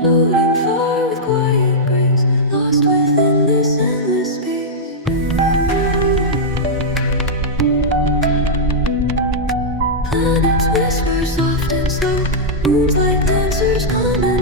floating far with quiet grace, lost within this endless space. Planets whisper soft and slow, moons like dancers come and